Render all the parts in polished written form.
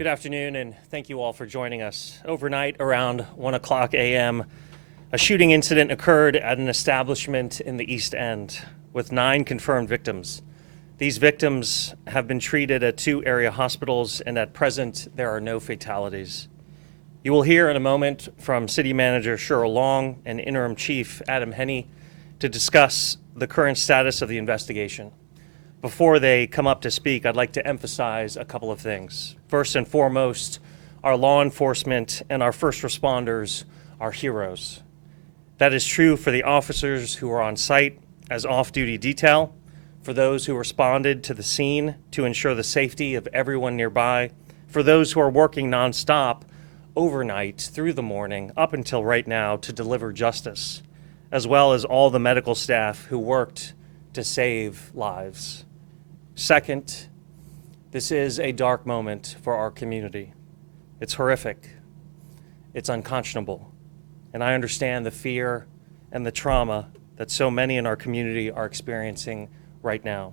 Good afternoon, and thank you all for joining us. Overnight, around 1 o'clock a.m., a shooting incident occurred at an establishment in the East End with 9 confirmed victims. These victims have been treated at 2 area hospitals, and at present, there are no fatalities. You will hear in a moment from City Manager Sheryl and Interim Chief Hennie to discuss the current status of the investigation. Before they come up to speak, I'd like to emphasize a couple of things. First and foremost, our law enforcement and our first responders are heroes. That is true for the officers who are on site as off-duty detail, for those who responded to the scene to ensure the safety of everyone nearby, for those who are working nonstop overnight through the morning up until right now to deliver justice, as well as all the medical staff who worked to save lives. Second, this is a dark moment for our community. It's horrific. It's unconscionable. And I understand the fear and the trauma that so many in our community are experiencing right now.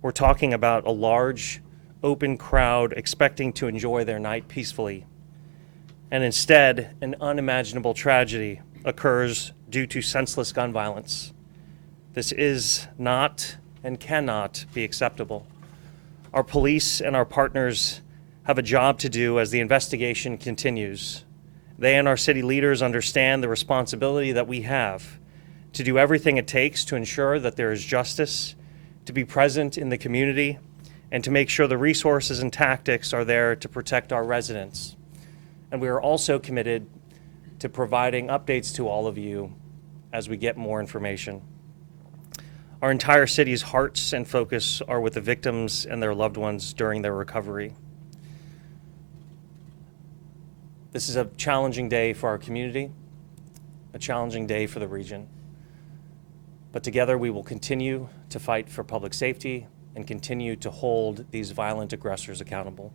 We're talking about a large, open crowd expecting to enjoy their night peacefully. And instead, an unimaginable tragedy occurs due to senseless gun violence. This is not and cannot be acceptable. Our police and our partners have a job to do as the investigation continues. They and our city leaders understand the responsibility that we have to do everything it takes to ensure that there is justice, to be present in the community, and to make sure the resources and tactics are there to protect our residents. And we are also committed to providing updates to all of you as we get more information. Our entire city's hearts and focus are with the victims and their loved ones during their recovery. This is a challenging day for our community, a challenging day for the region. But together we will continue to fight for public safety and continue to hold these violent aggressors accountable.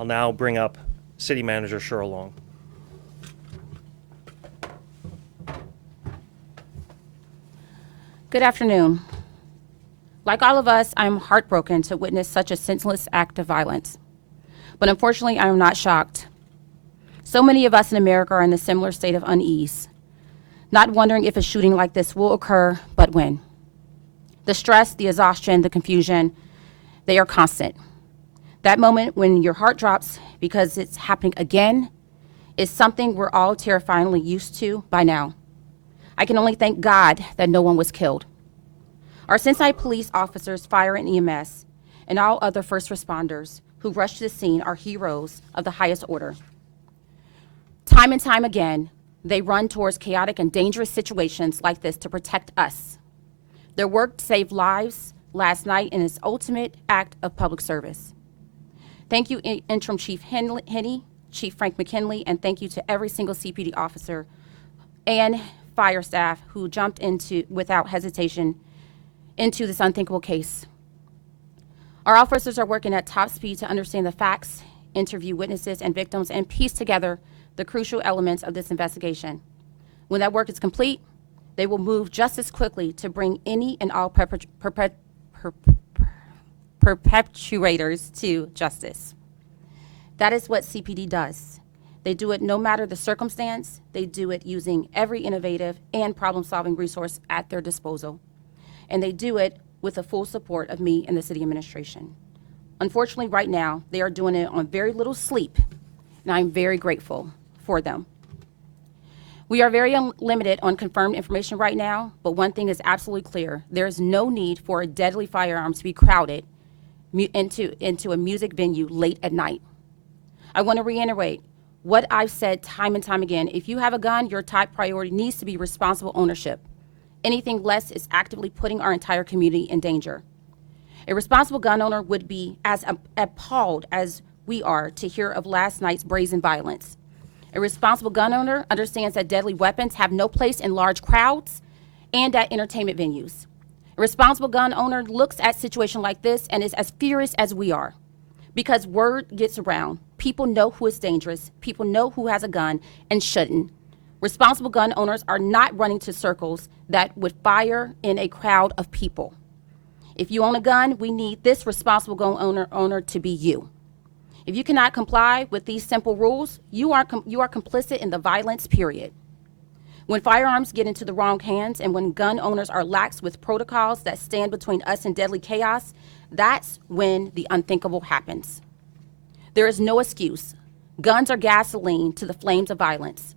I'll now bring up City Manager Sheryl. Good afternoon. Like all of us, I'm heartbroken to witness such a senseless act of violence. But unfortunately, I am not shocked. So many of us in America are in a similar state of unease, not wondering if a shooting like this will occur, but when. The stress, the exhaustion, the confusion, they are constant. That moment when your heart drops because it's happening again is something we're all terrifyingly used to by now. I can only thank God that no one was killed. Our Cincinnati police officers, fire and EMS, and all other first responders who rushed to the scene are heroes of the highest order. Time and time again, they run towards chaotic and dangerous situations like this to protect us. Their work saved lives last night in its ultimate act of public service. Thank you, Interim Chief Hennie, Chief Frank McKinley, and thank you to every single CPD officer and fire staff who jumped without hesitation into this unthinkable case. Our officers are working at top speed to understand the facts, interview witnesses and victims, and piece together the crucial elements of this investigation. When that work is complete, they will move just as quickly to bring any and all perpetrators to justice. That is what CPD does. They do it no matter the circumstance. They do it using every innovative and problem-solving resource at their disposal. And they do it with the full support of me and the city administration. Unfortunately, right now, they are doing it on very little sleep, and I'm very grateful for them. We are very limited on confirmed information right now, but one thing is absolutely clear. There is no need for a deadly firearm to be crowded into a music venue late at night. I want to reiterate what I've said time and time again. If you have a gun, your top priority needs to be responsible ownership. Anything less is actively putting our entire community in danger. A responsible gun owner would be as appalled as we are to hear of last night's brazen violence. A responsible gun owner understands that deadly weapons have no place in large crowds and at entertainment venues. A responsible gun owner looks at a situation like this and is as furious as we are, because word gets around. People know who is dangerous. People know who has a gun and shouldn't. Responsible gun owners are not running to circles that would fire in a crowd of people. If you own a gun, we need this responsible gun owner to be you. If you cannot comply with these simple rules, you are complicit in the violence, period. When firearms get into the wrong hands and when gun owners are lax with protocols that stand between us and deadly chaos, that's when the unthinkable happens. There is no excuse. Guns are gasoline to the flames of violence.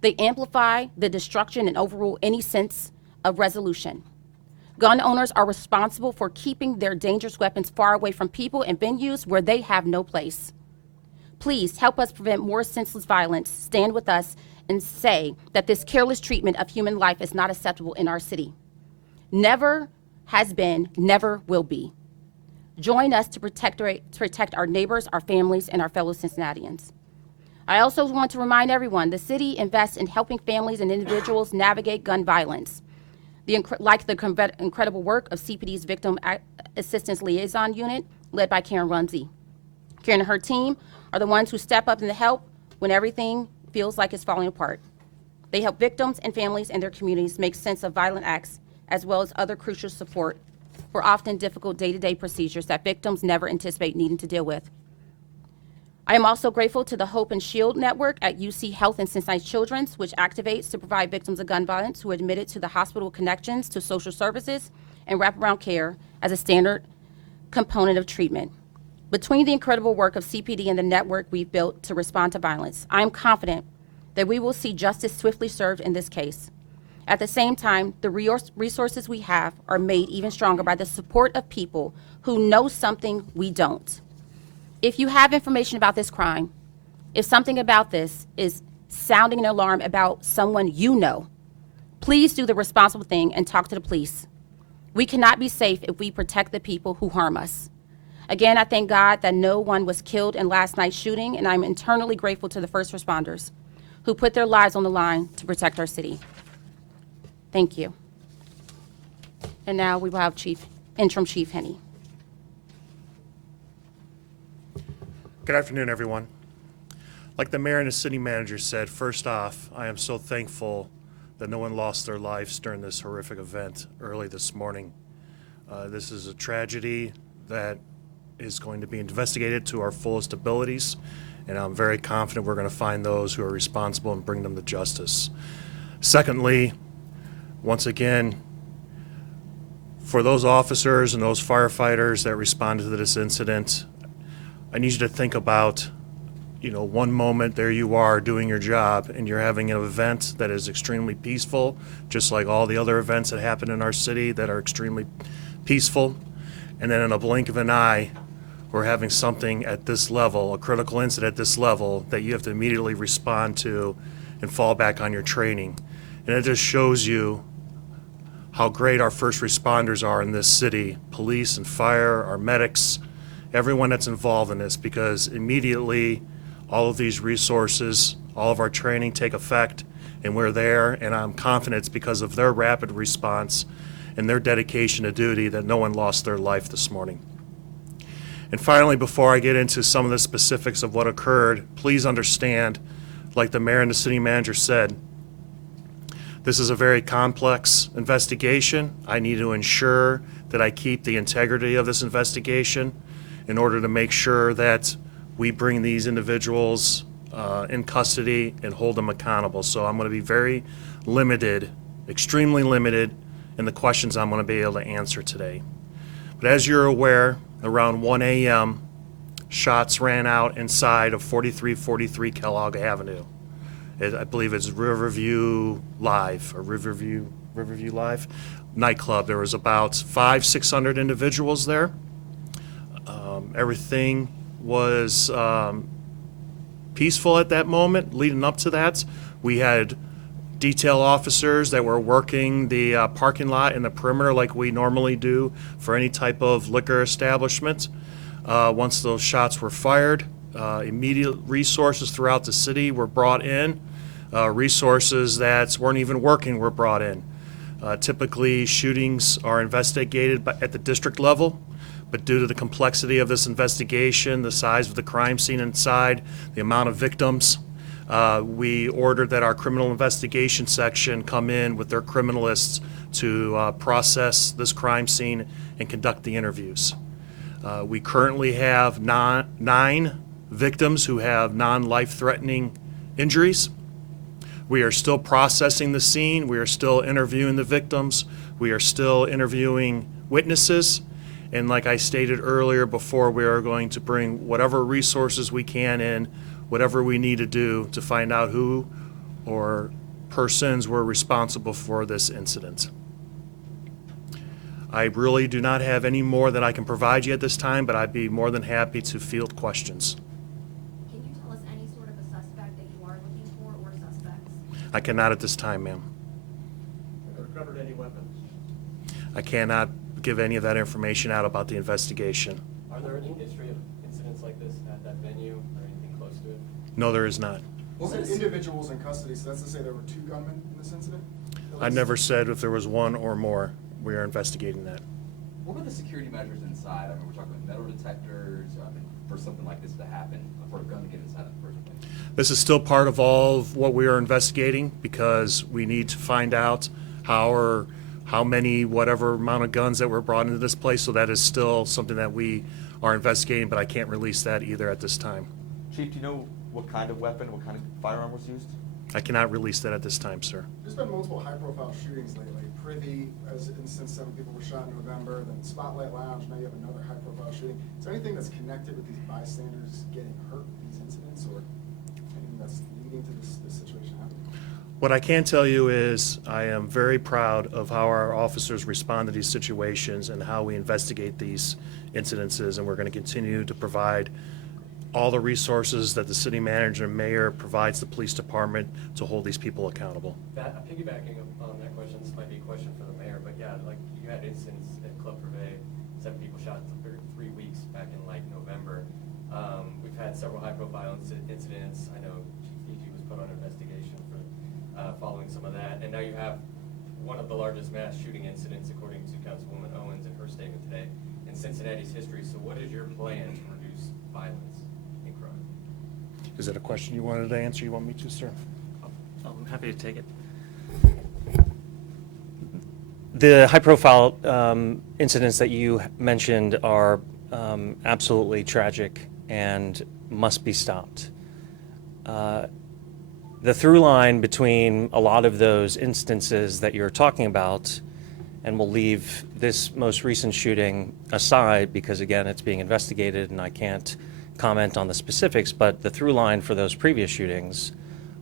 They amplify the destruction and overrule any sense of resolution. Gun owners are responsible for keeping their dangerous weapons far away from people and venues where they have no place. Please help us prevent more senseless violence. Stand with us and say that this careless treatment of human life is not acceptable in our city. Never has been, never will be. Join us to protect our neighbors, our families, and our fellow Cincinnatians. I also want to remind everyone, the city invests in helping families and individuals navigate gun violence. Like the incredible work of CPD's Victim Assistance Liaison Unit, led by Karen Rumsey. Karen and her team are the ones who step up and help when everything feels like it's falling apart. They help victims and families and their communities make sense of violent acts, as well as other crucial support for often difficult day-to-day procedures that victims never anticipate needing to deal with. I am also grateful to the Hope and Shield Network at UC Health and Cincinnati Children's, which activates to provide victims of gun violence who are admitted to the hospital connections to social services and wraparound care as a standard component of treatment. Between the incredible work of CPD and the network we've built to respond to violence, I am confident that we will see justice swiftly served in this case. At the same time, the resources we have are made even stronger by the support of people who know something we don't. If you have information about this crime, if something about this is sounding an alarm about someone you know, please do the responsible thing and talk to the police. We cannot be safe if we protect the people who harm us. Again, I thank God that no one was killed in last night's shooting, and I'm eternally grateful to the first responders who put their lives on the line to protect our city. Thank you. And now we will have Interim Chief Hennie. Good afternoon, everyone. Like the mayor and the city manager said, first off, I am so thankful that no one lost their lives during this horrific event early this morning. This is a tragedy that is going to be investigated to our fullest abilities, and I'm very confident we're going to find those who are responsible and bring them to justice. Secondly, once again, for those officers and those firefighters that responded to this incident, I need you to think about, one moment there you are doing your job and you're having an event that is extremely peaceful, just like all the other events that happen in our city that are extremely peaceful. And then in a blink of an eye, we're having something at this level, a critical incident at this level that you have to immediately respond to and fall back on your training. And it just shows you how great our first responders are in this city, police and fire, our medics, everyone that's involved in this, because immediately all of these resources, all of our training take effect, and we're there, and I'm confident it's because of their rapid response and their dedication to duty that no one lost their life this morning. And finally, before I get into some of the specifics of what occurred, please understand, like the mayor and the city manager said, this is a very complex investigation. I need to ensure that I keep the integrity of this investigation in order to make sure that we bring these individuals in custody and hold them accountable. So I'm going to be very limited, extremely limited, in the questions I'm going to be able to answer today. But as you're aware, around 1 a.m., shots ran out inside of 4343 Kellogg Avenue. I believe it's Riverview Live nightclub. There was about 500-600 individuals there. Everything was peaceful at that moment. Leading up to that, we had detail officers that were working the parking lot and the perimeter like we normally do for any type of liquor establishment. Once those shots were fired, immediate resources throughout the city were brought in. Resources that weren't even working were brought in. Typically, shootings are investigated at the district level, but due to the complexity of this investigation, the size of the crime scene inside, the amount of victims, we ordered that our criminal investigation section come in with their criminalists to process this crime scene and conduct the interviews. We currently have nine victims who have non-life-threatening injuries. We are still processing the scene. We are still interviewing the victims. We are still interviewing witnesses. And like I stated earlier before, we are going to bring whatever resources we can in, whatever we need to do to find out who or persons were responsible for this incident. I really do not have any more that I can provide you at this time, but I'd be more than happy to field questions. Can you tell us any sort of a suspect that you are looking for or suspects? I cannot at this time, ma'am. Have you recovered any weapons? I cannot give any of that information out about the investigation. Are there any history of incidents like this at that venue or anything close to it? No, there is not. Well, said individuals in custody, so that's to say there were 2 gunmen in this incident? I never said if there was one or more. We are investigating that. What were the security measures inside? I mean, we're talking about metal detectors, for something like this to happen, for a gun to get inside in the first place. This is still part of all of what we are investigating because we need to find out how many, whatever amount of guns that were brought into this place. So that is still something that we are investigating, but I can't release that either at this time. Chief, do you know what kind of weapon, what kind of firearm was used? I cannot release that at this time, sir. There's been multiple high-profile shootings lately. Privy, as instance, 7 people were shot in November, then Spotlight Lounge, now you have another high-profile shooting. Is there anything that's connected with these bystanders getting hurt in these incidents, or anything that's leading to this situation happening? What I can tell you is I am very proud of how our officers respond to these situations and how we investigate these incidences, and we're going to continue to provide all the resources that the city manager and mayor provides the police department to hold these people accountable. Piggybacking on that question, this might be a question for the mayor, but yeah, like you had incidents at Club Privé, 7 people shot in 3 weeks back in like November. We've had several high-profile incidents. I know Chief Fiji was put on investigation for following some of that, and now you have one of the largest mass shooting incidents, according to Councilwoman Owens in her statement today, in Cincinnati's history. So, what is your plan to reduce violence and crime? Is that a question you wanted to answer? You want me to, sir? I'm happy to take it. The high-profile incidents that you mentioned are absolutely tragic and must be stopped. The through line between a lot of those instances that you're talking about, and we'll leave this most recent shooting aside because, again, it's being investigated and I can't comment on the specifics, but the through line for those previous shootings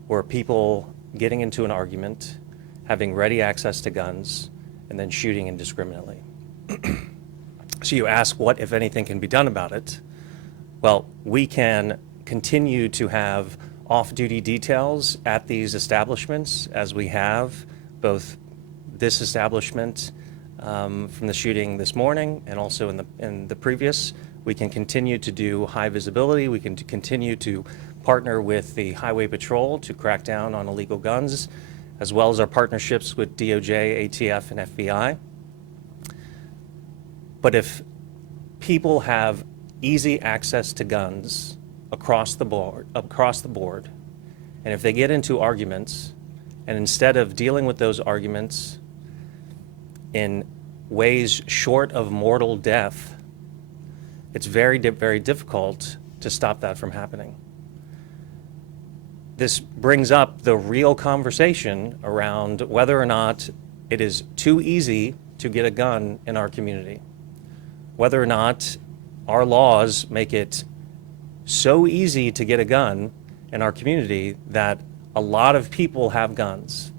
were people getting into an argument, having ready access to guns, and then shooting indiscriminately. So you ask what, if anything, can be done about it. Well, we can continue to have off-duty details at these establishments as we have both this establishment from the shooting this morning and also in the previous. We can continue to do high visibility. We can continue to partner with the Highway Patrol to crack down on illegal guns, as well as our partnerships with DOJ, ATF, and FBI. But if people have easy access to guns across the board, and if they get into arguments, and instead of dealing with those arguments in ways short of mortal death, it's very, very difficult to stop that from happening. This brings up the real conversation around whether or not it is too easy to get a gun in our community, whether or not our laws make it so easy to get a gun in our community that a lot of people have guns,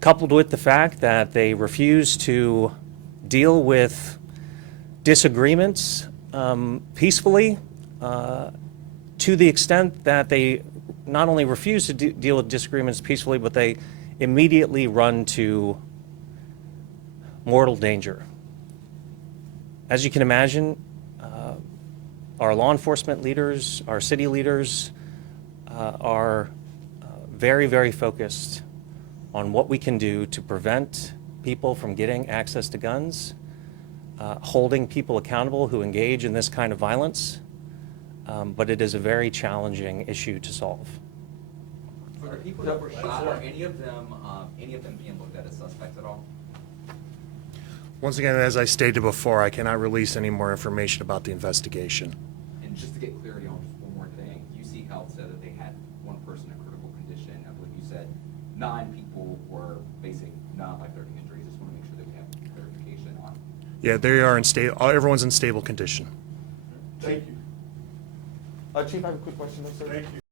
coupled with the fact that they refuse to deal with disagreements peacefully, to the extent that they not only refuse to deal with disagreements peacefully, but they immediately run to mortal danger. As you can imagine, our law enforcement leaders, our city leaders are very, very focused on what we can do to prevent people from getting access to guns, holding people accountable who engage in this kind of violence, but it is a very challenging issue to solve. For the people that were shot, are any of them being looked at as suspects at all? Once again, as I stated before, I cannot release any more information about the investigation. And And just to get clarity on just one more thing, UC Health said that they had one person in critical condition. I believe you said 9 people were facing non-life-threatening injuries. Just want to make sure that we have clarification on. Yeah, they are in stable. Everyone's in stable condition. Thank you. Chief, I have a quick question though, sir. Thank you.